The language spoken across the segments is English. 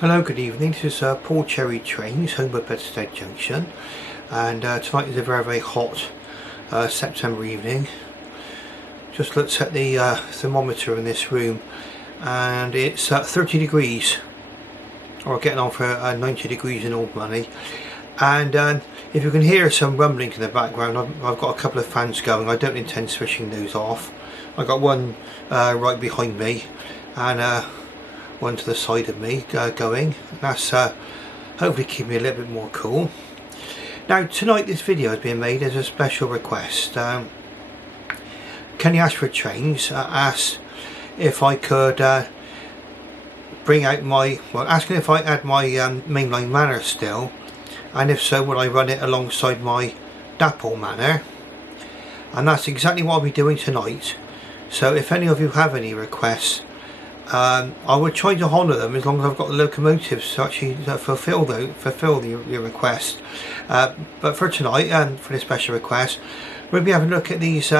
Hello, good evening. This is Paul Cherry Trains, home of Bedstead Junction, and tonight is a very hot September evening. Just looked at the thermometer in this room, and it's 30 degrees, or getting on for 90 degrees in old money. And if you can hear some rumbling in the background, I've got a couple of fans going. I don't intend switching those off. I've got one right behind me, and one to the side of me going. That's hopefully keep me a little bit more cool. Now tonight this video is being made as a special request. Kenny Ashford Trains asked if I could bring out my, asking if I had my Mainline Manor still, and if so would I run it alongside my Dapol Manor, and that's exactly what I'll be doing tonight. So if any of you have any requests, I would try to honour them as long as I've got the locomotives to actually fulfil your request. But for tonight, for this special request, we'll be having a look at these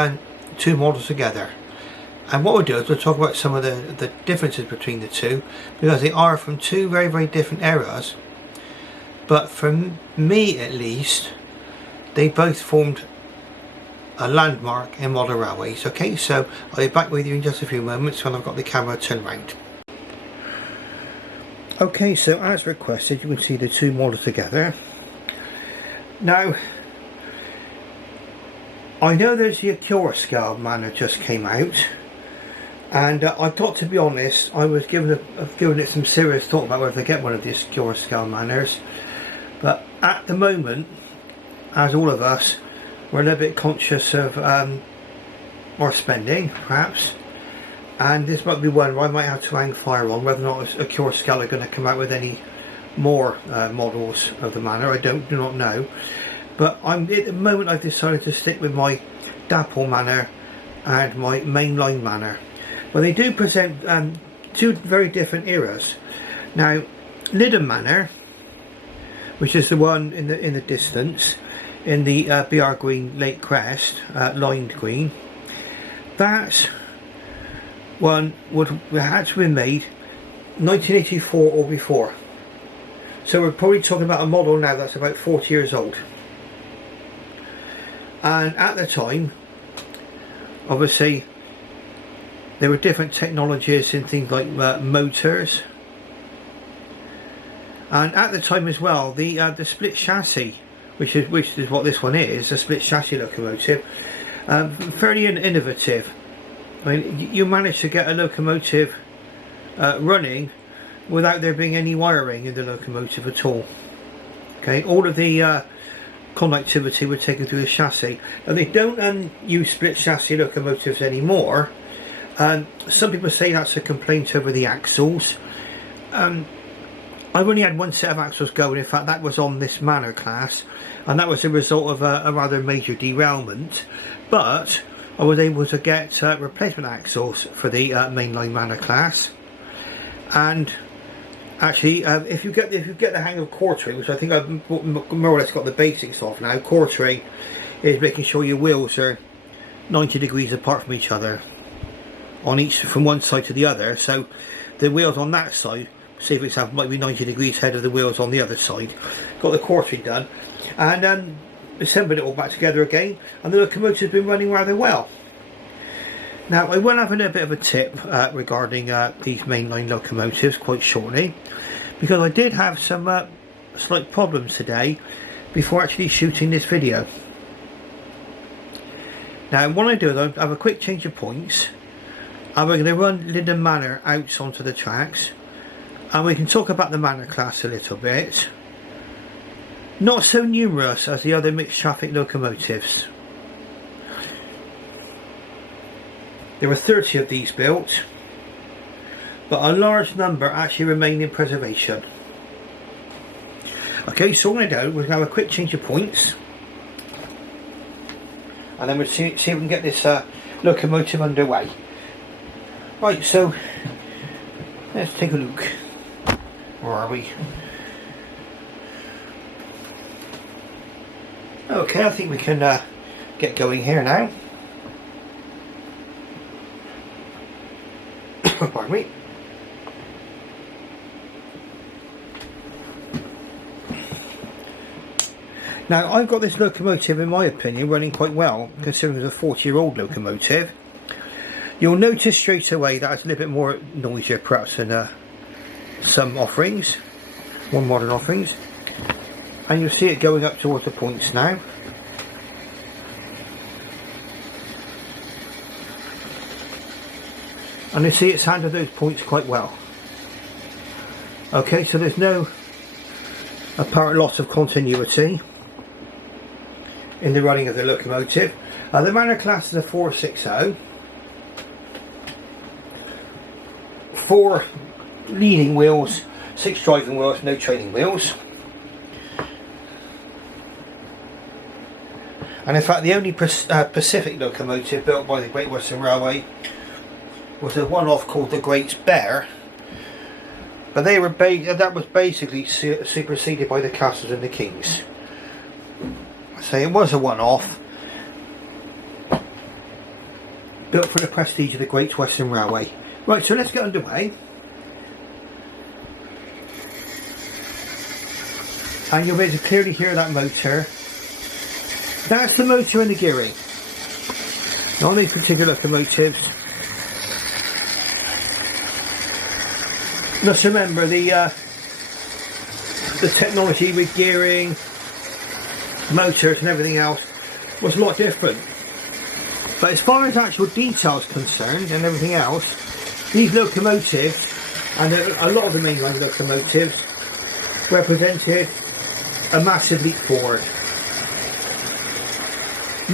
two models together. And what we'll do is we'll talk about some of the differences between the two, because they are from two very different eras. But for me at least, they both formed a landmark in modern railways. Okay, so I'll be back with you in just a few moments when I've got the camera turned round. Okay, so as requested, you can see the two models together. Now, I know there's the GWR scale manor just came out, and I've got to be honest, I was giving it some serious thought about whether to get one of these GWR scale manors. But at the moment, as all of us, we're a little bit conscious of our spending, perhaps, and this might be one where I might have to hang fire on whether or not a GWR scale are going to come out with any more models of the manor. I do not know, but at the moment I've decided to stick with my Dapol Manor and my Mainline Manor. Well, they do present two very different eras. Now, Lydham Manor, which is the one in the distance, in the BR green Lake Crest, lined green, that one had to be made 1984 or before. So we're probably talking about a model now that's about 40 years old. And at the time, obviously, there were different technologies in things like motors. And at the time as well, the split chassis, which is what this one is, a split chassis locomotive, fairly innovative. I mean, you managed to get a locomotive running without there being any wiring in the locomotive at all. Okay, all of the conductivity were taken through the chassis, and they don't use split chassis locomotives anymore. Some people say that's a complaint over the axles. I've only had one set of axles going. In fact, that was on this Manor class, and that was a result of a rather major derailment. But I was able to get replacement axles for the Mainline Manor class. And actually, if you get the hang of quartering, which I think I've more or less got the basics of now, quartering is making sure your wheels are 90 degrees apart from each other, from one side to the other. So the wheels on that side, say for example, might be 90 degrees ahead of the wheels on the other side. Got the quartering done, and assembled it all back together again, and the locomotive's been running rather well. Now I will have a little bit of a tip regarding these mainline locomotives quite shortly, because I did have some slight problems today before actually shooting this video. Now what I do is I have a quick change of points, and we're going to run Lydham Manor out onto the tracks, and we can talk about the Manor class a little bit. Not so numerous as the other mixed traffic locomotives. There were 30 of these built, but a large number actually remain in preservation. Okay, so what we're going to do, we're going to have a quick change of points, and then we'll see if we can get this locomotive underway. Right, so let's take a look. Where are we? Okay, I think we can get going here now. Pardon me. Now I've got this locomotive in my opinion running quite well, considering it's a 40-year-old locomotive. You'll notice straight away that it's a little bit more noisier perhaps than some offerings, more modern offerings. And you'll see it going up towards the points now. And you see it's handled those points quite well. Okay, so there's no apparent loss of continuity in the running of the locomotive. The Manor class is a 460. 4 leading wheels, 6 driving wheels, no training wheels. And in fact the only Pacific locomotive built by the Great Western Railway was a one-off called the Great Bear, but they were that was basically superseded by the Castles and the Kings. So it was a one-off built for the prestige of the Great Western Railway. Right, so let's get underway. And you'll be able to clearly hear that motor. That's the motor and the gearing. On these particular locomotives, must remember the technology with gearing, motors and everything else was a lot different. But as far as actual details concerned and everything else, these locomotives, and a lot of the mainline locomotives, represented a massive leap forward.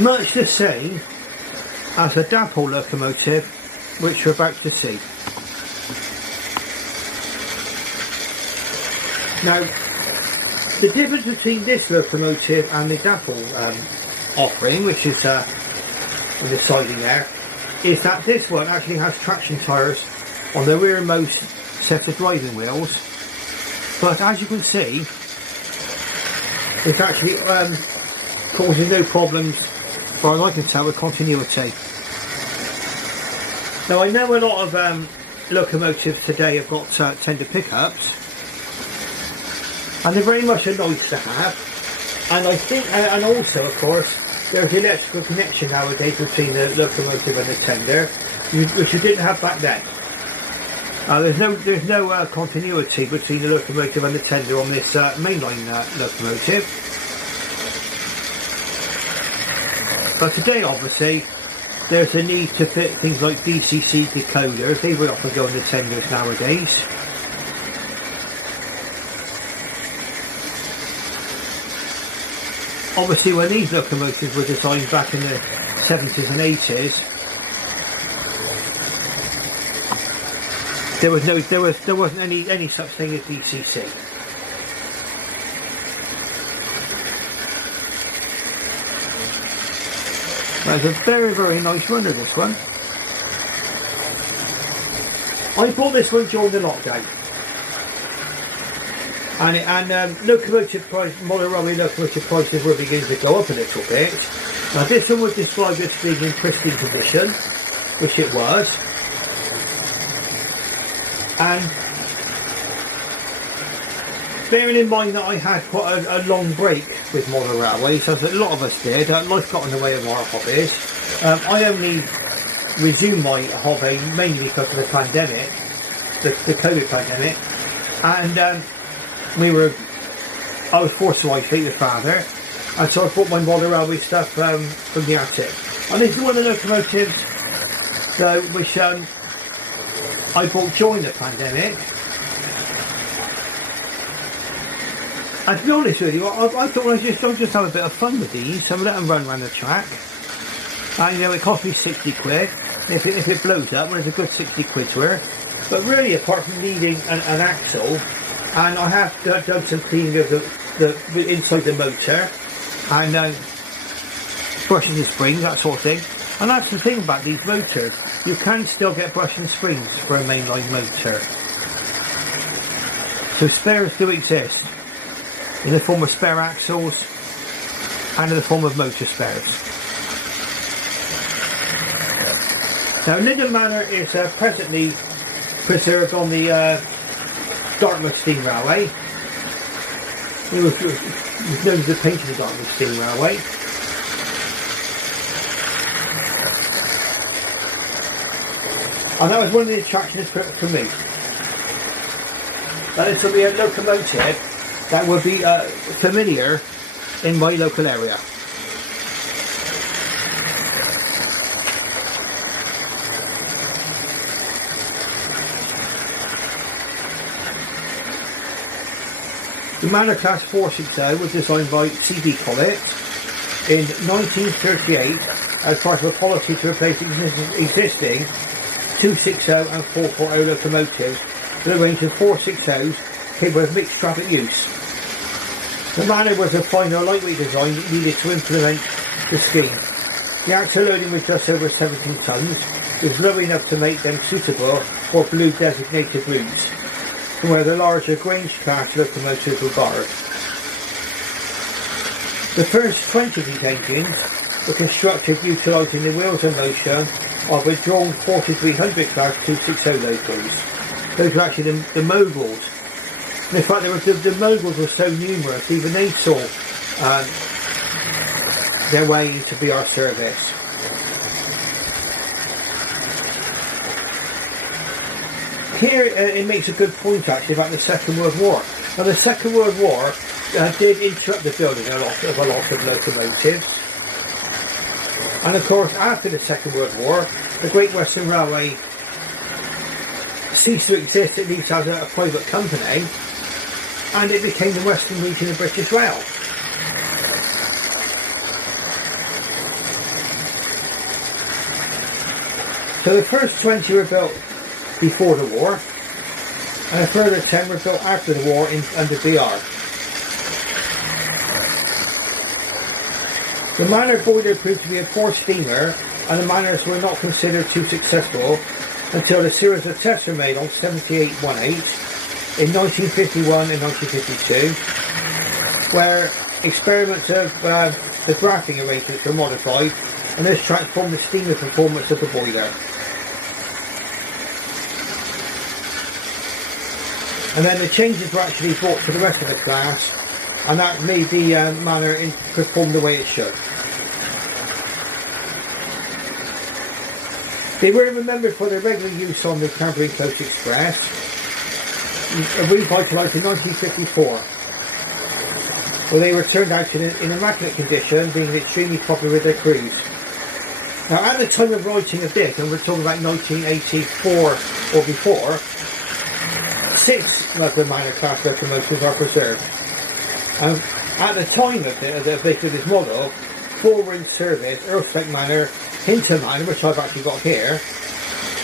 Much the same as the Dapol locomotive, which we're about to see. Now, the difference between this locomotive and the Dapol offering, which is on the siding there, is that this one actually has traction tyres on the rearmost set of driving wheels, but as you can see, it's actually causing no problems, as far as I can tell, with continuity. Now I know a lot of locomotives today have got tender pickups, and they're very much a nice to have, and I think, and also of course, there's electrical connection nowadays between the locomotive and the tender, which you didn't have back then. There's no continuity between the locomotive and the tender on this mainline locomotive. But today, obviously, there's a need to fit things like DCC decoders. They very often go on the tenders nowadays. Obviously, when these locomotives were designed back in the 70s and 80s, there wasn't any such thing as DCC. That's a very, very nice runner, this one. I bought this one during the lockdown. And locomotive price, modern railway locomotive prices were beginning to go up a little bit. Now this one was described as being in pristine condition, which it was. And bearing in mind that I had quite a long break with modern railways, as a lot of us did, life got in the way of our hobbies. I only resumed my hobby mainly because of the pandemic, the COVID pandemic, and I was forced to isolate the father, and so I bought my modern railway stuff from the attic. And this is one of the locomotives though, which I bought during the pandemic. And to be honest with you, I thought I'd just have a bit of fun with these, so let them run around the track. And you know, it cost me 60 quid. If it blows up, well, it's a good 60 quid's worth. But really, apart from needing an axle, and I have done some cleaning of the inside the motor, and brushing the springs, that sort of thing. And that's the thing about these motors, you can still get brushing springs for a mainline motor. So spares do exist, in the form of spare axles, and in the form of motor spares. Now Lydham Manor is presently preserved on the Dartmouth Steam Railway. It was You've noticed the painting we've got on the steam railway. And that was one of the attractions for me. That is to be a locomotive that would be familiar in my local area. The Manor Class 460 was designed by C.D. Collett in 1938 as part of a policy to replace existing 260 and 440 locomotives with a range of 460s capable of mixed traffic use. The Manor was a finer, lightweight design needed to implement the scheme. The axle loading was just over 17 tonnes. It was low enough to make them suitable for blue designated routes, where the larger Grange class locomotives were borrowed. The first 20 of these engines were constructed utilising the wheels and motion of withdrawn 4300 class 260 locos. Those were actually the moguls. And in fact, the moguls were so numerous, even they saw their way into BR service. Here it makes a good point actually about the Second World War. Now the Second World War did interrupt the building of a lot of locomotives. And of course after the Second World War, the Great Western Railway ceased to exist, at least as a private company, and it became the Western Region of British Rail. So the first 20 were built before the war, and a further 10 were built after the war under BR. The Manor boiler proved to be a poor steamer, and the Manors were not considered too successful until a series of tests were made on 7818 in 1951 and 1952, where experiments of the drafting arrangements were modified, and this transformed the steamer performance of the boiler. And then the changes were actually brought to the rest of the class, and that made the Manor perform the way it should. They were remembered for their regular use on the Canterbury Coast Express, revitalised in 1954, where they were turned out in immaculate condition, being extremely popular with their crews. Now at the time of writing of this, and we're talking about 1984 or before, 6 of the Manor class locomotives are preserved. At the time of this model, 4 were in service: Earlspec Manor, Hinton Manor, which I've actually got here,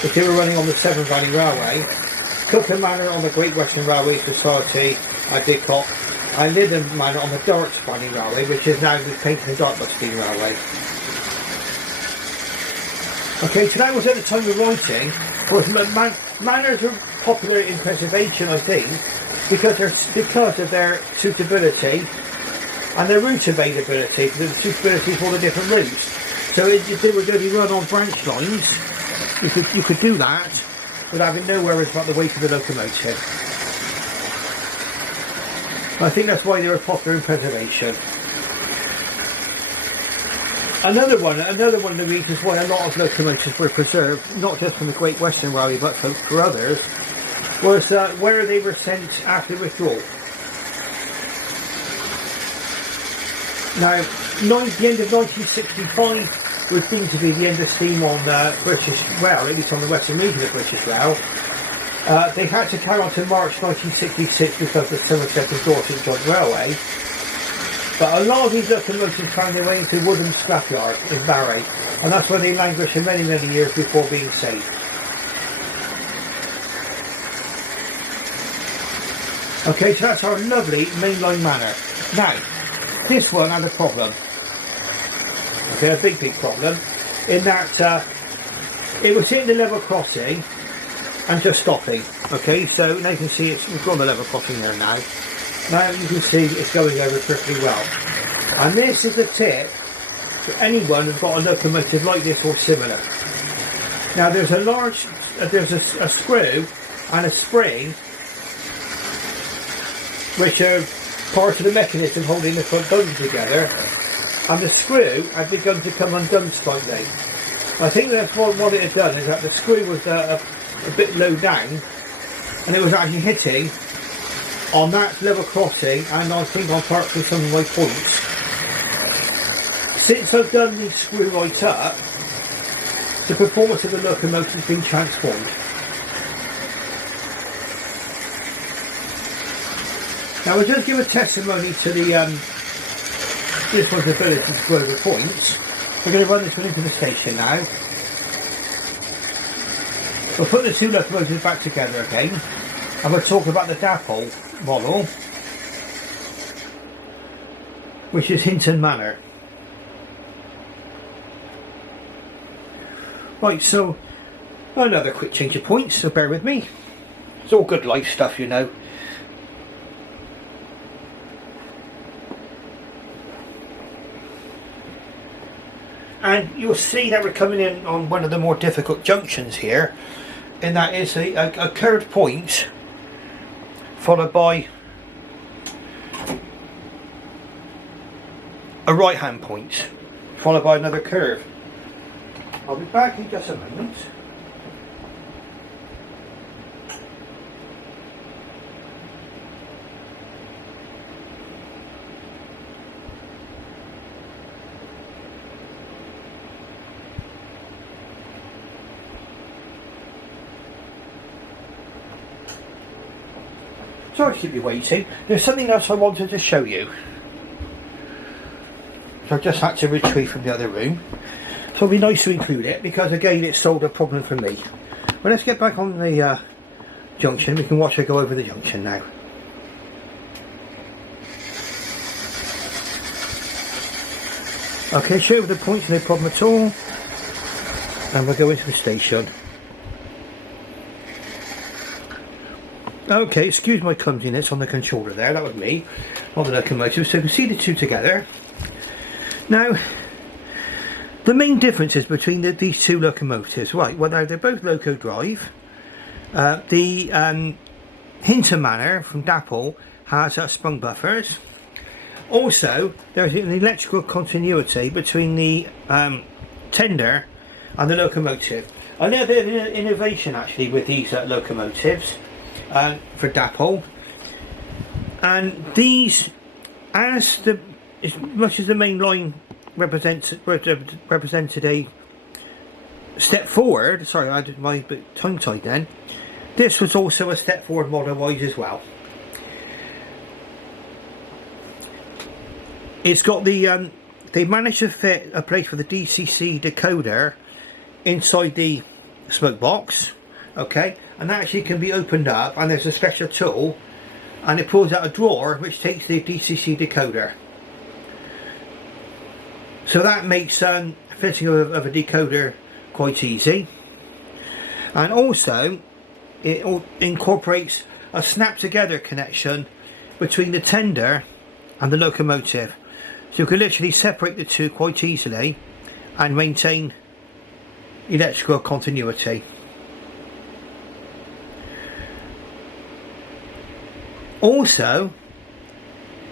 if they were running on the Severn Valley Railway, Cookham Manor on the Great Western Railway Society at Dapol, and Lydham Manor on the Darts Valley Railway, which is now the Painting and Dartmouth Steam Railway. Okay, so that was at the time of writing. Of course, manors are popular in preservation, I think, because of their suitability and their route availability, the suitability for all the different routes. So if they were going to be run on branch lines, you could do that without having no worries about the weight of the locomotive. I think that's why they were popular in preservation. Another one of the reasons why a lot of locomotives were preserved, not just from the Great Western Railway but for others, was where they were sent after withdrawal. Now, the end of 1965 was deemed to be the end of steam on British Rail, at least on the Western region of British Rail. They had to carry on to March 1966 because of the Somerset and Dorset Joint Railway. But a lot of these locomotives found their way into Woodham Scrapyard in Barry, and that's where they languished for many, many years before being saved. Okay, so that's our lovely Mainline Manor. Now, this one had a problem. Okay, a big problem, in that it was hitting the level crossing and just stopping. Okay, so now you can see we've got the level crossing there now. Now you can see it's going over perfectly well. And this is a tip for anyone who's got a locomotive like this or similar. Now there's a screw and a spring which are part of the mechanism holding the front bone together, and the screw had begun to come undone slightly. I think that's what it had done, is that the screw was a bit low down, and it was actually hitting on that level crossing, and I think on part of some of my points. Since I've done the screw right up, the performance of the locomotive has been transformed. Now we'll just give a testimony to this one's ability to grow the points. We're going to run this one into the station now. We'll put the two locomotives back together again, and we'll talk about the Dapol model, which is Hinton Manor. Right, so another quick change of points, so bear with me. It's all good life stuff, you know. And you'll see that we're coming in on one of the more difficult junctions here, and that is a curved point followed by a right hand point followed by another curve. I'll be back in just a moment. Sorry to keep you waiting. There's something else I wanted to show you. So I just had to retreat from the other room. So it'll be nice to include it, because again it solved a problem for me. But let's get back on the junction. We can watch her go over the junction now. Okay, show over the points, no problem at all. And we'll go into the station. Okay, excuse my clumsiness on the controller there, that was me, on the locomotive. So you can see the two together. Now, the main differences between these two locomotives, right, well they're both loco drive. The Hinton Manor from Dapol has sprung buffers. Also, there's an electrical continuity between the tender and the locomotive. A little bit of innovation actually with these locomotives. For Dapol, and these, as much as the main line represented a step forward. Sorry, I did my bit tongue tied then. This was also a step forward model wise as well. It's got the they managed to fit a place for the DCC decoder inside the smoke box. Okay, and that actually can be opened up, and there's a special tool, and it pulls out a drawer which takes the DCC decoder. So that makes fitting of a decoder quite easy. And also it incorporates a snap together connection between the tender and the locomotive, so you can literally separate the two quite easily and maintain electrical continuity. Also,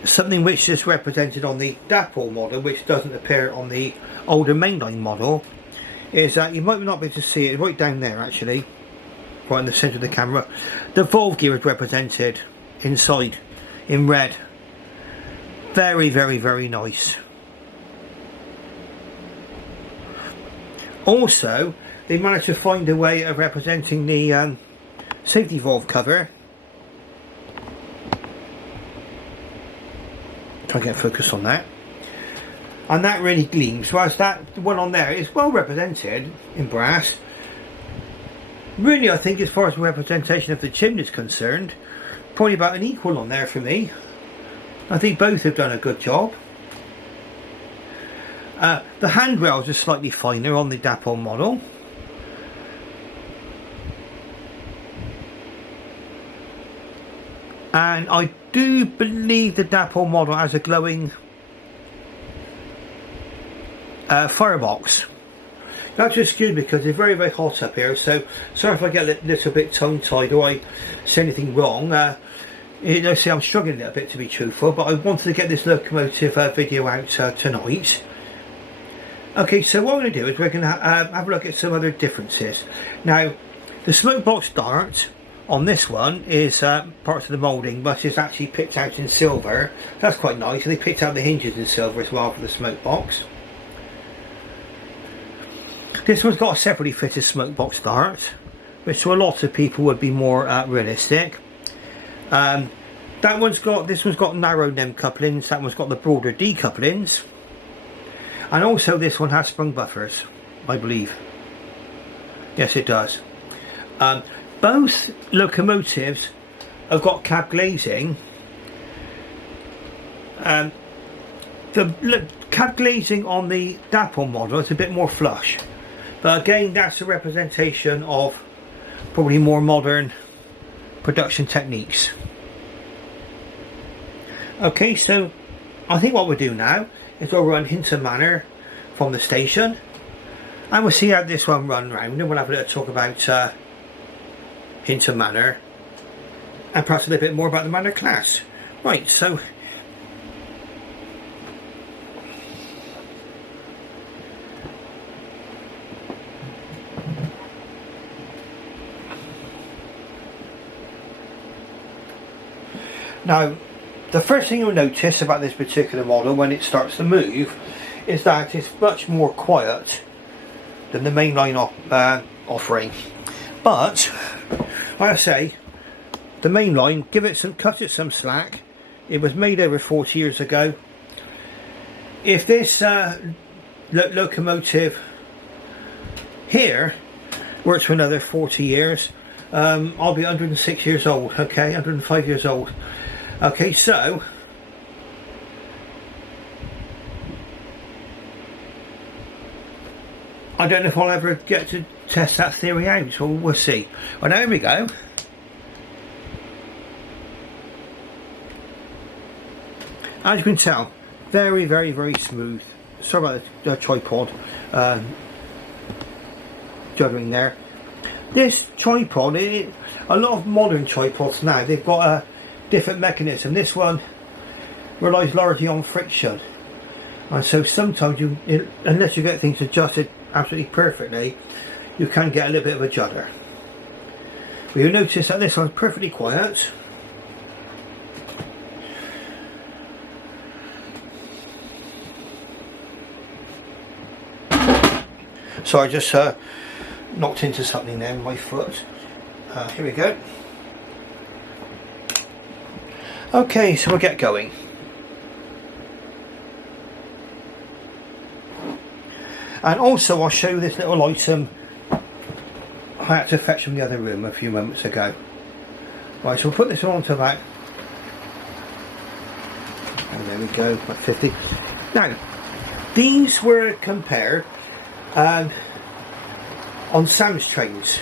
something which is represented on the Dapol model, which doesn't appear on the older mainline model, is that you might not be able to see it right down there actually, right in the centre of the camera. The valve gear is represented inside in red. Very, very, very nice. Also, they managed to find a way of representing the safety valve cover. Try and get focus on that, and that really gleams, whereas that one on there is well represented in brass. Really, I think as far as the representation of the chimney is concerned, probably about an equal on there for me. I think both have done a good job. The handrails are slightly finer on the Dapol model. And I do believe the Dapol model has a glowing firebox. Now to excuse me because it's very, very hot up here, so sorry if I get a little bit tongue tied or I say anything wrong. Let's see, I'm struggling a little bit to be truthful, but I wanted to get this locomotive video out tonight. Okay, so what I'm going to do is we're going to have a look at some other differences. Now, the smoke box dart on this one is parts of the moulding, but it's actually picked out in silver. That's quite nice, and they picked out the hinges in silver as well for the smoke box. This one's got a separately fitted smoke box dart, which to a lot of people would be more realistic. This one's got narrow NEM couplings, that one's got the broader D couplings, and also this one has sprung buffers, I believe. Yes, it does. Both locomotives have got cab glazing. The cab glazing on the Dapol model is a bit more flush, but again, that's a representation of probably more modern production techniques. Okay, so I think what we'll do now is we'll run Hinton Manor from the station, and we'll see how this one runs round, and we'll have a little talk about Hinton Manor and perhaps a little bit more about the Manor class. Right, so now, the first thing you'll notice about this particular model when it starts to move is that it's much more quiet than the mainline offering. But, like I say, the mainline, cut it some slack. It was made over 40 years ago. If this locomotive here works for another 40 years, I'll be 106 years old, okay, 105 years old. Okay, so I don't know if I'll ever get to test that theory out, so we'll see. Well, now here we go. As you can tell, very, very, very smooth. Sorry about the tripod juggling there. This tripod, a lot of modern tripods now, they've got a different mechanism. This one relies largely on friction, and so sometimes unless you get things adjusted absolutely perfectly, you can get a little bit of a judder. But you'll notice that this one's perfectly quiet. So I just knocked into something there with my foot. Here we go. Okay, so we'll get going. And also I'll show you this little item I had to fetch from the other room a few moments ago. Right, so we'll put this onto that. And there we go, about 50. Now, these were compared on Sam's trains.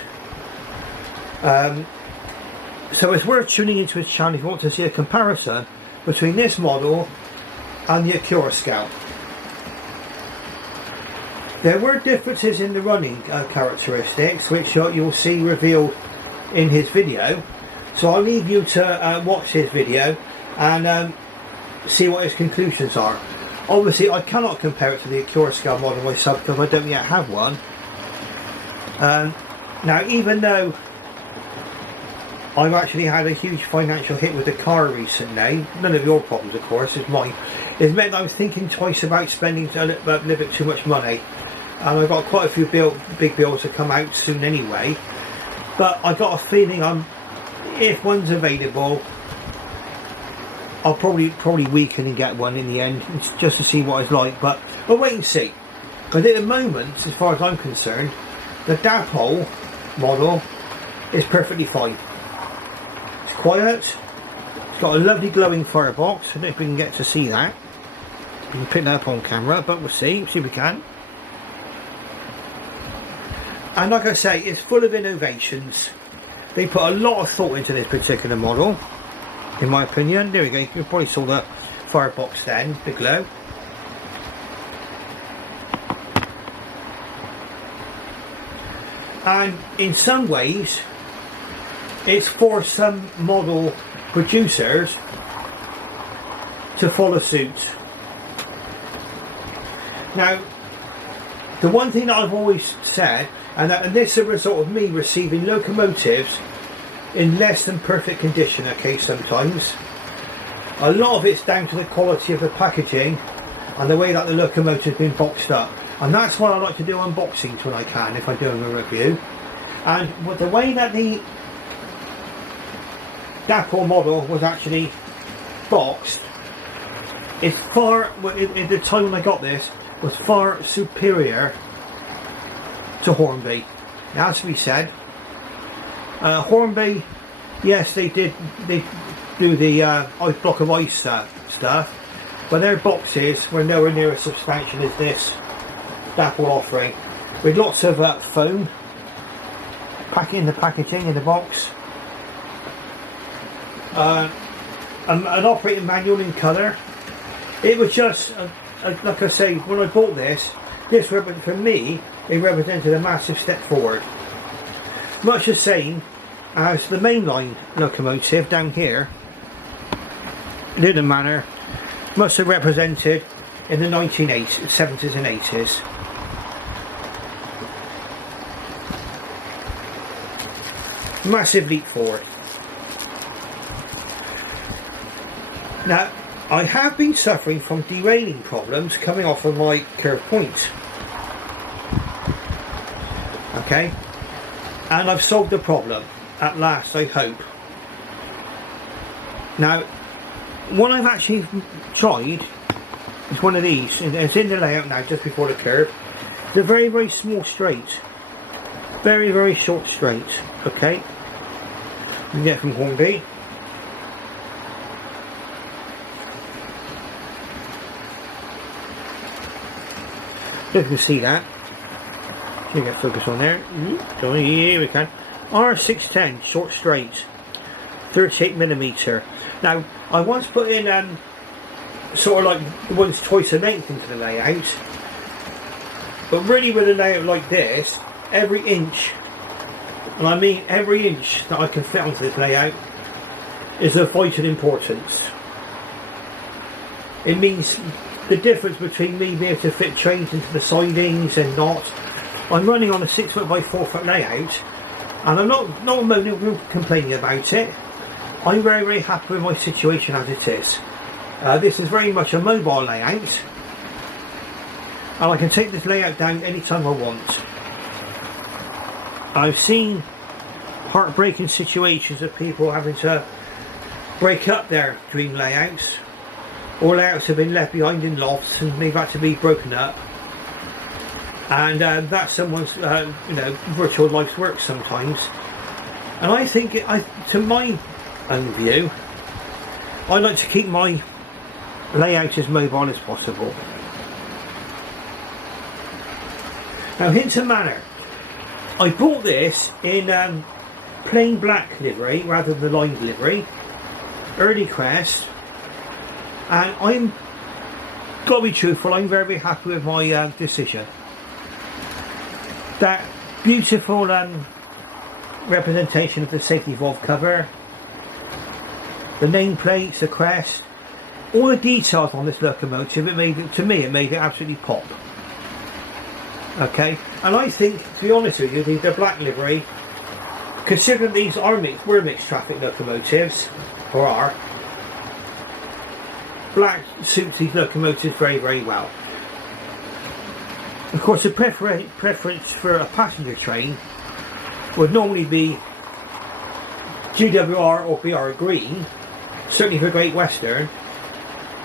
So it's worth tuning into his channel if you want to see a comparison between this model and the Acura scale. There were differences in the running characteristics, which you'll see revealed in his video. So I'll leave you to watch his video and see what his conclusions are. Obviously, I cannot compare it to the Acura scale model myself because I don't yet have one. Now, even though I've actually had a huge financial hit with the car recently, none of your problems of course, it's mine, it meant I was thinking twice about spending a little bit too much money, and I've got quite a few big bills to come out soon anyway, but I got a feeling if one's available, I'll probably weaken and get one in the end, just to see what it's like, but we'll wait and see. Because at the moment, as far as I'm concerned, the Dapol model is perfectly fine. Quiet, it's got a lovely glowing firebox. I don't know if we can get to see that. We can pick that up on camera, but we'll see if we can. And like I say, it's full of innovations. They put a lot of thought into this particular model, in my opinion. There we go, you probably saw the firebox then, the glow. And in some ways, it's for some model producers to follow suit. Now, the one thing that I've always said, and this is a result of me receiving locomotives in less than perfect condition, okay, sometimes. A lot of it's down to the quality of the packaging and the way that the locomotive's been boxed up. And that's why I like to do unboxings when I can, if I do a review. And with the way that the Dapol model was actually boxed, it's far, at the time when I got this, was far superior to Hornby. Now, as we said, Hornby, yes, they do the block of ice stuff, but their boxes were nowhere near as substantial as this Dapol offering, with lots of foam in the packaging in the box, an operating manual in colour. It was just like I say, when I bought this for me, it represented a massive step forward. Much the same as the mainline locomotive down here, Lydham Manor, must have represented in the 1980s, 70s and 80s. Massive leap forward. Now, I have been suffering from derailing problems coming off of my curve point. Okay, and I've solved the problem at last, I hope. Now, what I've actually tried is one of these. It's in the layout now, just before the curve. It's a very, very small straight, very, very short straight. Okay, you can get from Hornby. You can see that. You get focus on there. So here we can. R610 short straight, 38mm. Now, I once put in sort of like once twice a length into the layout, but really with a layout like this, every inch, and I mean every inch that I can fit onto this layout, is of vital importance. It means the difference between me being able to fit trains into the sidings and not. I'm running on a 6 foot by 4 foot layout, and I'm not moaning or complaining about it. I'm very, very happy with my situation as it is. This is very much a mobile layout, and I can take this layout down anytime I want. I've seen heartbreaking situations of people having to break up their dream layouts, or layouts have been left behind in lofts and they've had to be broken up, and that's someone's virtual life's work sometimes. And I think to my own view, I like to keep my layout as mobile as possible. Now, Hinton Manor, I bought this in plain black livery rather than the line livery, early crest, and I'm got to be truthful, I'm very, very happy with my decision. That beautiful representation of the safety valve cover, the nameplates, the crest, all the details on this locomotive, it made it absolutely pop. Okay, and I think, to be honest with you, the black livery, considering these were mixed traffic locomotives, or are, black suits these locomotives very, very well. Of course, the preference for a passenger train would normally be GWR or BR green, certainly for Great Western,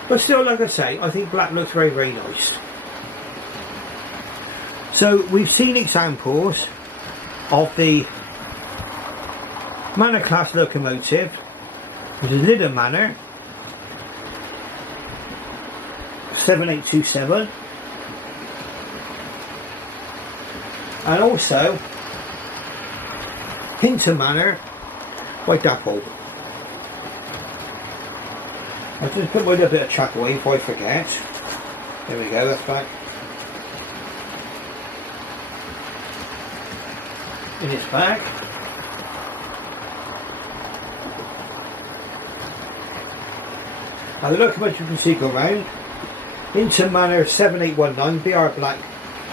but still, like I say, I think black looks very, very nice. So we've seen examples of the Manor class locomotive, which is Lydham Manor 7827, and also Hinton Manor by Dapol. I'll just put my little bit of chat away before I forget. There we go, that's back in its bag. Now the locomotive you can see go round. Hinton Manor 7819 BR Black,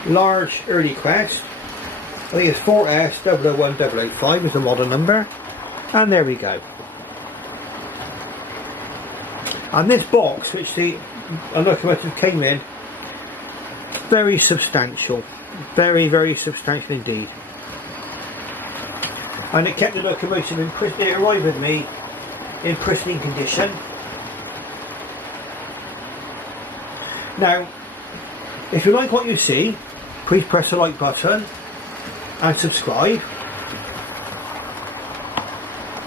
large early crest. I think it's 4S001005 is the model number. And there we go. And this box, which the locomotive came in, very substantial. Very, very substantial indeed. And it kept the locomotive in pristine. It arrived with me in pristine condition. Now, if you like what you see, please press the like button and subscribe.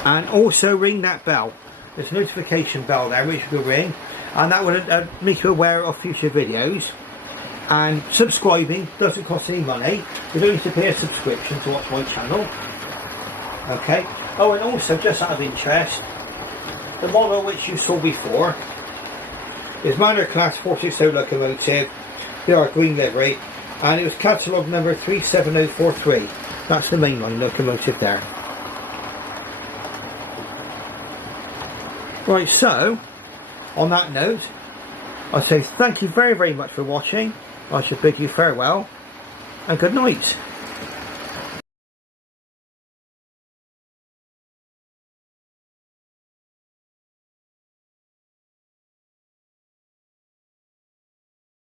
And also ring that bell. There's a notification bell there which will ring, and that will make you aware of future videos. And subscribing doesn't cost any money. You don't need to pay a subscription to watch my channel. Okay. Oh, and also, just out of interest, the model which you saw before is Manor Class 460 locomotive, BR green livery, and it was catalogue number 37043. That's the mainline locomotive there. Right, so on that note, I say thank you very, very much for watching. I should bid you farewell and good night.